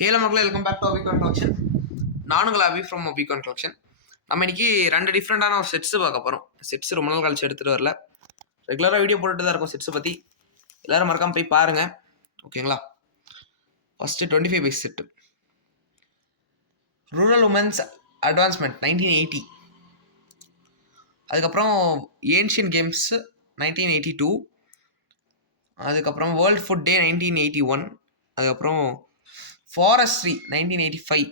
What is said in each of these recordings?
Halo மக்களே, welcome back to அபிகான் collection. நானுங்கள் அபி ஃப்ரம் அபிகான் கலெக்ஷன். நம்ம இன்னைக்கு 2 டிஃப்ரெண்டான ஒரு செட்ஸ் பார்க்க போகிறோம். செட்ஸ் ரொம்ப நாள் கழிச்சு எடுத்துகிட்டு வரல. ரெகுலராக வீடியோ போட்டுட்டு தான் இருக்கும் செட்ஸை பற்றி. எல்லோரும் மறக்காமல் போய் பாருங்கள், ஓகேங்களா? ஃபஸ்ட்டு 25 பைஸ் செட்டு, ரூரல் உமன்ஸ் அட்வான்ஸ்மெண்ட் 1980. அதுக்கப்புறம் ஏன்ஷியன் கேம்ஸு 1982. அதுக்கப்புறம் வேர்ல்ட் ஃபுட் டே 1981. அதுக்கப்புறம் ஃபாரஸ்ட்ரி 1985.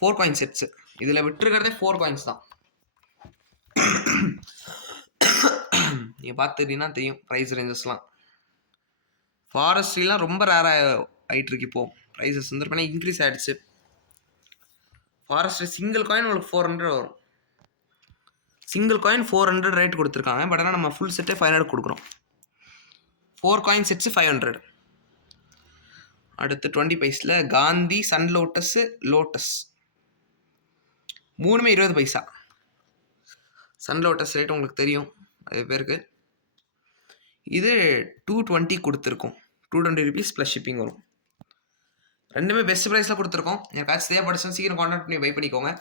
4 coin sets. இதில் விட்டுருக்கிறதே 4 காயின்ஸ் தான். நீங்கள் பார்த்துட்டீங்கன்னா தெரியும் ப்ரைஸ் ரேஞ்சஸ்லாம். ஃபாரஸ்ட்ரிலாம் ரொம்ப ரேராக ஆகிட்டுருக்கு இப்போது. ப்ரைஸஸ் வந்து பண்ணால் இன்க்ரீஸ் ஆகிடுச்சு. ஃபாரஸ்ட்ரி சிங்கிள் காயின் உங்களுக்கு 400 வரும். சிங்கிள் காயின் 400 ரேட் கொடுத்துருக்காங்க. பட் ஆனால் நம்ம ஃபுல் செட்டே 500 கொடுக்குறோம். 4 காயின் செட்ஸு 500. அடுத்து 20 பைஸில் காந்தி, சன் லோட்டஸு, லோட்டஸ் மூணுமே 20 பைசா. சன் லோட்டஸ் ரேட் உங்களுக்கு தெரியும் நிறைய பேருக்கு. இது 220 கொடுத்துருக்கோம். 220 rupees ப்ளஸ் ஷிப்பிங் வரும். ரெண்டுமே பெஸ்ட் ப்ரைஸில் கொடுத்துருக்கோம். யாருக்காச்சும் தேவைப்படுச்சுன்னா சீக்கிரம் கான்டாக்ட் பண்ணி பை பண்ணிக்கோங்க.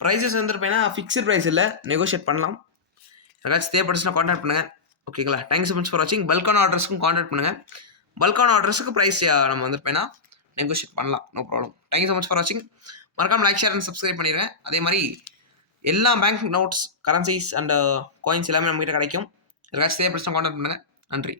ப்ரைஸஸ் வந்துருப்பேன்னா ஃபிக்ஸ்டு ப்ரைஸ் இல்லை, நெகோஷியேட் பண்ணலாம். யாருக்காச்சும் தேவைப்படுச்சுன்னா கான்டாக்ட் பண்ணுங்கள், ஓகேங்களா? தேங்க்ஸ் ஸோ மச் ஃபார் வாட்சிங். பல்கான ஆர்டர்ஸ்க்கும் கான்டாக்ட் பண்ணுங்கள். பல்கான ஆர்டர்ஸுக்கு ப்ரைஸ் நம்ம வந்துருப்பேன்னா நெகோஷியேட் பண்ணலாம், no problem. Thank you so much for வாட்சிங். மறக்காம லைக், ஷேர் அண்ட் சப்ஸ்கிரைப் பண்ணிடுங்க. அதே மாதிரி எல்லா bank notes, currencies and coins எல்லாமே நம்மகிட்ட கிடைக்கும். யாராச்சும் தேவைப்படுச்சுன்னா கான்டாக்ட் பண்ணுங்கள். நன்றி.